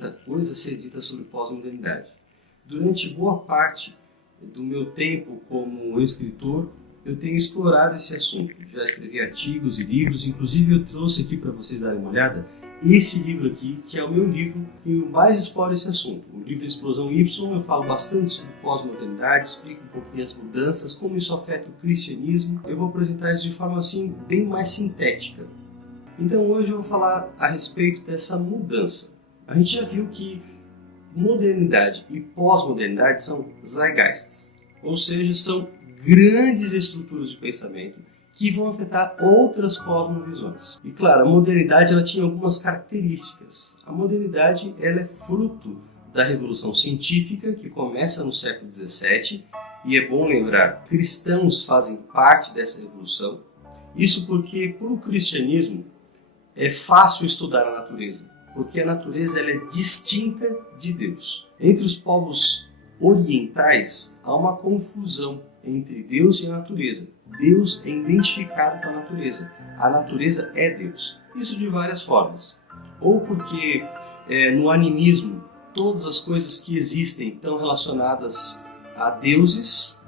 muita coisa a ser dita sobre pós-modernidade. Durante boa parte do meu tempo como escritor, eu tenho explorado esse assunto. Já escrevi artigos e livros, inclusive eu trouxe aqui para vocês darem uma olhada esse livro aqui, que é o meu livro que mais explora esse assunto. O livro Explosão Y, eu falo bastante sobre pós-modernidade, explico um pouquinho as mudanças, como isso afeta o cristianismo. Eu vou apresentar isso de forma assim, bem mais sintética. Então hoje eu vou falar a respeito dessa mudança. A gente já viu que modernidade e pós-modernidade são zeitgeists, ou seja, são grandes estruturas de pensamento que vão afetar outras cosmovisões. E claro, a modernidade ela tinha algumas características. A modernidade ela é fruto da Revolução Científica, que começa no século XVII, e é bom lembrar, cristãos fazem parte dessa revolução. Isso porque, para o cristianismo, é fácil estudar a natureza, porque a natureza ela é distinta de Deus. Entre os povos orientais, há uma confusão entre Deus e a natureza. Deus é identificado com a natureza é Deus. Isso de várias formas. Ou porque no animismo, todas as coisas que existem estão relacionadas a deuses,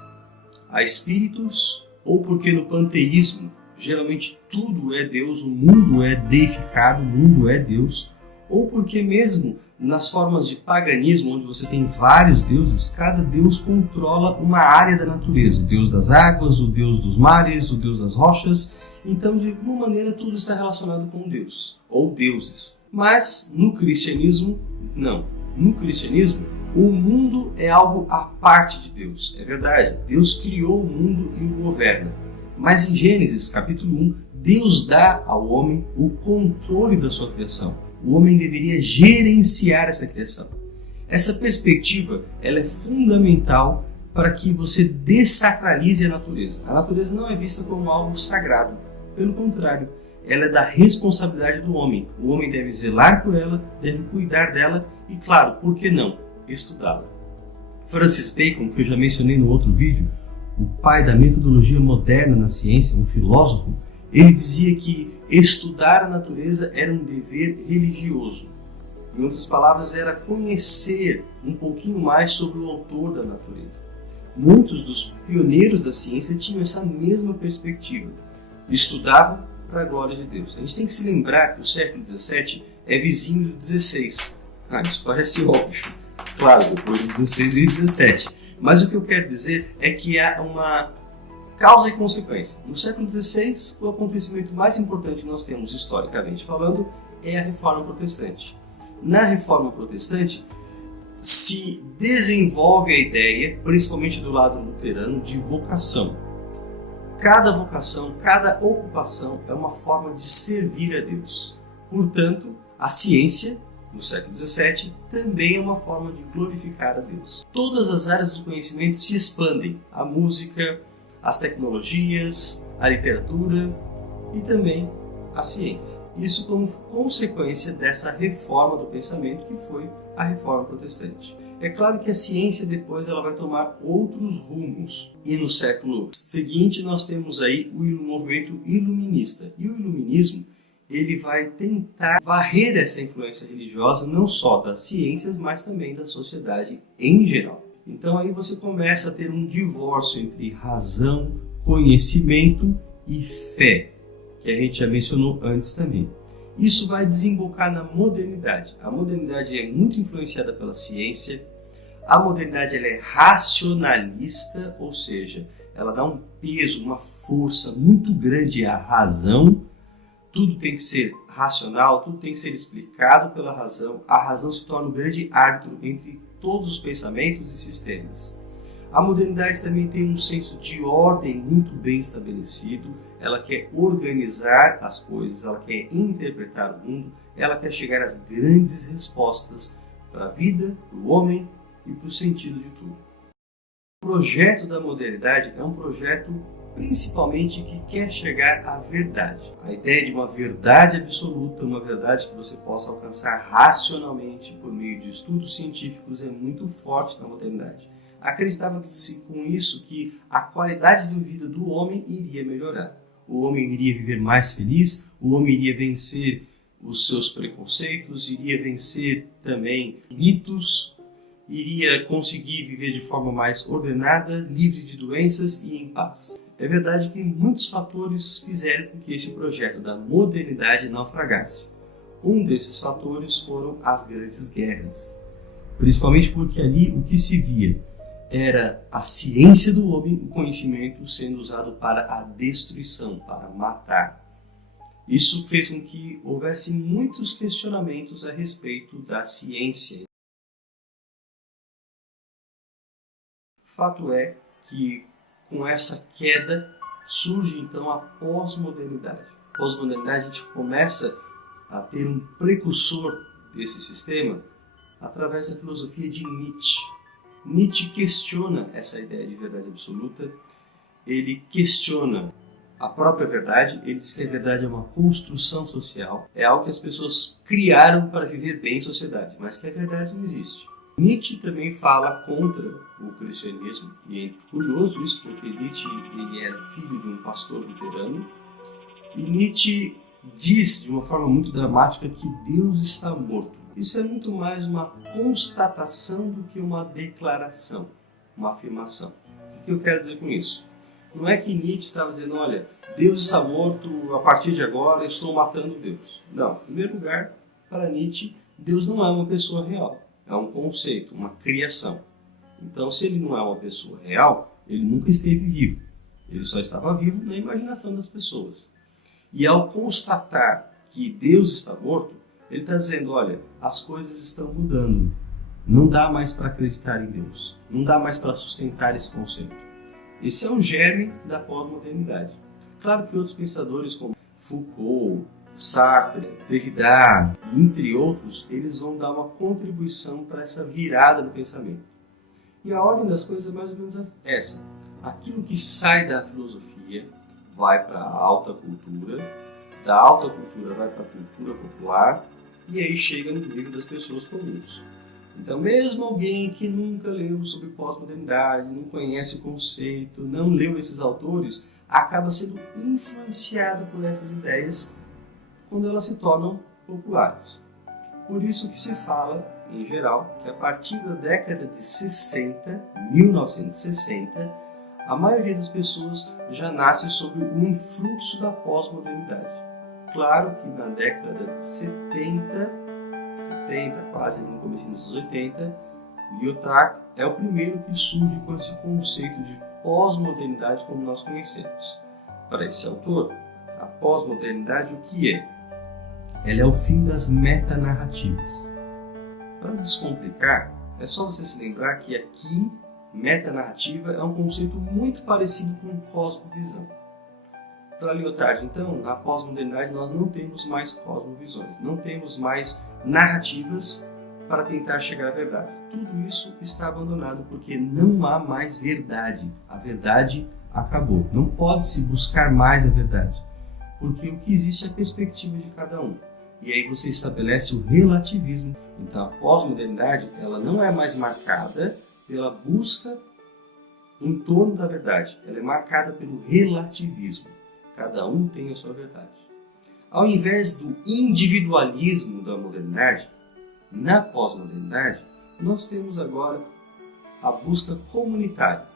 a espíritos, ou porque no panteísmo, geralmente tudo é Deus, o mundo é deificado, o mundo é Deus, ou porque mesmo nas formas de paganismo, onde você tem vários deuses, cada deus controla uma área da natureza, o deus das águas, o deus dos mares, o deus das rochas. Então, de alguma maneira, tudo está relacionado com Deus, ou deuses. Mas no cristianismo, não. No cristianismo, o mundo é algo à parte de Deus. É verdade, Deus criou o mundo e o governa. Mas em Gênesis, capítulo 1, Deus dá ao homem o controle da sua criação. O homem deveria gerenciar essa criação. Essa perspectiva ela é fundamental para que você dessacralize a natureza. A natureza não é vista como algo sagrado. Pelo contrário, ela é da responsabilidade do homem. O homem deve zelar por ela, deve cuidar dela e, claro, por que não, estudá-la. Francis Bacon, que eu já mencionei no outro vídeo, o pai da metodologia moderna na ciência, um filósofo, ele dizia que estudar a natureza era um dever religioso. Em outras palavras, era conhecer um pouquinho mais sobre o autor da natureza. Muitos dos pioneiros da ciência tinham essa mesma perspectiva. Estudavam para a glória de Deus. A gente tem que se lembrar que o século XVII é vizinho do XVI. Isso parece óbvio. Claro, depois do XVI veio o XVII. Mas o que eu quero dizer é que há uma causa e consequência. No século XVI, o acontecimento mais importante que nós temos, historicamente falando, é a Reforma Protestante. Na Reforma Protestante, se desenvolve a ideia, principalmente do lado luterano, de vocação. Cada vocação, cada ocupação é uma forma de servir a Deus. Portanto, a ciência, no século XVII, também é uma forma de glorificar a Deus. Todas as áreas do conhecimento se expandem. A música, as tecnologias, a literatura e também a ciência. Isso como consequência dessa reforma do pensamento que foi a Reforma Protestante. É claro que a ciência depois ela vai tomar outros rumos. E no século seguinte nós temos aí o movimento iluminista. E o iluminismo ele vai tentar varrer essa influência religiosa não só das ciências, mas também da sociedade em geral. Então aí você começa a ter um divórcio entre razão, conhecimento e fé, que a gente já mencionou antes também. Isso vai desembocar na modernidade. A modernidade é muito influenciada pela ciência. A modernidade ela é racionalista, ou seja, ela dá um peso, uma força muito grande à razão. Tudo tem que ser racional, tudo tem que ser explicado pela razão. A razão se torna um grande árbitro entre todos os pensamentos e sistemas. A modernidade também tem um senso de ordem muito bem estabelecido. Ela quer organizar as coisas, ela quer interpretar o mundo, ela quer chegar às grandes respostas para a vida, para o homem e para o sentido de tudo. O projeto da modernidade é um projeto principalmente que quer chegar à verdade. A ideia de uma verdade absoluta, uma verdade que você possa alcançar racionalmente por meio de estudos científicos é muito forte na modernidade. Acreditava-se com isso que a qualidade de vida do homem iria melhorar. O homem iria viver mais feliz, o homem iria vencer os seus preconceitos, iria vencer também mitos, iria conseguir viver de forma mais ordenada, livre de doenças e em paz. É verdade que muitos fatores fizeram com que esse projeto da modernidade naufragasse. Um desses fatores foram as grandes guerras, principalmente porque ali o que se via era a ciência do homem, o conhecimento sendo usado para a destruição, para matar. Isso fez com que houvesse muitos questionamentos a respeito da ciência. Fato é que com essa queda surge então a pós-modernidade. A pós-modernidade a gente começa a ter um precursor desse sistema através da filosofia de Nietzsche. Nietzsche questiona essa ideia de verdade absoluta, ele questiona a própria verdade, ele diz que a verdade é uma construção social, é algo que as pessoas criaram para viver bem em sociedade, mas que a verdade não existe. Nietzsche também fala contra o cristianismo, e é curioso isso, porque Nietzsche ele era filho de um pastor luterano, e Nietzsche diz de uma forma muito dramática que Deus está morto. Isso é muito mais uma constatação do que uma declaração, uma afirmação. O que eu quero dizer com isso? Não é que Nietzsche estava dizendo, olha, Deus está morto, a partir de agora estou matando Deus. Não, em primeiro lugar, para Nietzsche, Deus não é uma pessoa real. É um conceito, uma criação. Então, se ele não é uma pessoa real, ele nunca esteve vivo. Ele só estava vivo na imaginação das pessoas. E ao constatar que Deus está morto, ele está dizendo, olha, as coisas estão mudando. Não dá mais para acreditar em Deus. Não dá mais para sustentar esse conceito. Esse é o germe da pós-modernidade. Claro que outros pensadores como Foucault, Sartre, Derrida, entre outros, eles vão dar uma contribuição para essa virada no pensamento. E a ordem das coisas é mais ou menos essa. Aquilo que sai da filosofia vai para a alta cultura, da alta cultura vai para a cultura popular e aí chega no nível das pessoas comuns. Então, mesmo alguém que nunca leu sobre pós-modernidade, não conhece o conceito, não leu esses autores, acaba sendo influenciado por essas ideias quando elas se tornam populares. Por isso que se fala, em geral, que a partir da década de 60, 1960, a maioria das pessoas já nasce sob o influxo da pós-modernidade. Claro que na década de 70, quase no começo dos 80, Lyotard é o primeiro que surge com esse conceito de pós-modernidade como nós conhecemos. Para esse autor, a pós-modernidade o que é? Ela é o fim das metanarrativas. Para descomplicar, é só você se lembrar que aqui, metanarrativa é um conceito muito parecido com cosmovisão. Para Lyotard, então, na pós-modernidade nós não temos mais cosmovisões, não temos mais narrativas para tentar chegar à verdade. Tudo isso está abandonado porque não há mais verdade. A verdade acabou. Não pode-se buscar mais a verdade, porque o que existe é a perspectiva de cada um. E aí você estabelece o relativismo. Então a pós-modernidade ela não é mais marcada pela busca em torno da verdade. Ela é marcada pelo relativismo. Cada um tem a sua verdade. Ao invés do individualismo da modernidade, na pós-modernidade, nós temos agora a busca comunitária.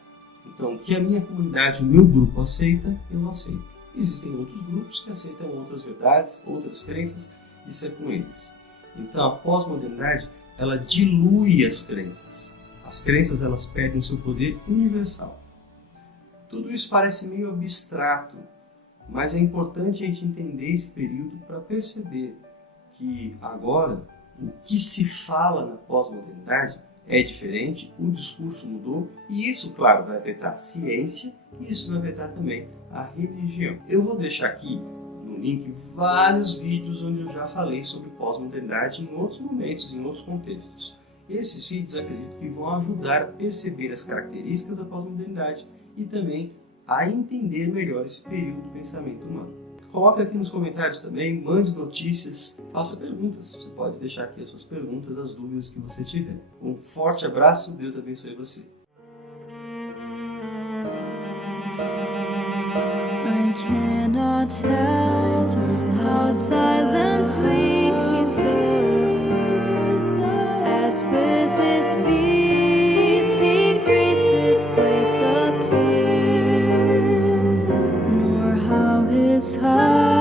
Então, o que a minha comunidade, o meu grupo aceita, eu aceito. Existem outros grupos que aceitam outras verdades, outras crenças, isso é com eles. Então, a pós-modernidade, ela dilui as crenças. As crenças, elas perdem o seu poder universal. Tudo isso parece meio abstrato, mas é importante a gente entender esse período para perceber que agora o que se fala na pós-modernidade é diferente, o discurso mudou e isso, claro, vai afetar a ciência e isso vai afetar também a religião. Eu vou deixar aqui no link vários vídeos onde eu já falei sobre pós-modernidade em outros momentos, em outros contextos. Esses vídeos acredito que vão ajudar a perceber as características da pós-modernidade e também a entender melhor esse período do pensamento humano. Coloque aqui nos comentários também, mande notícias, faça perguntas. Você pode deixar aqui as suas perguntas, as dúvidas que você tiver. Um forte abraço, Deus abençoe você. I cannot tell how silently with His peace, He graced this place of tears, nor how His heart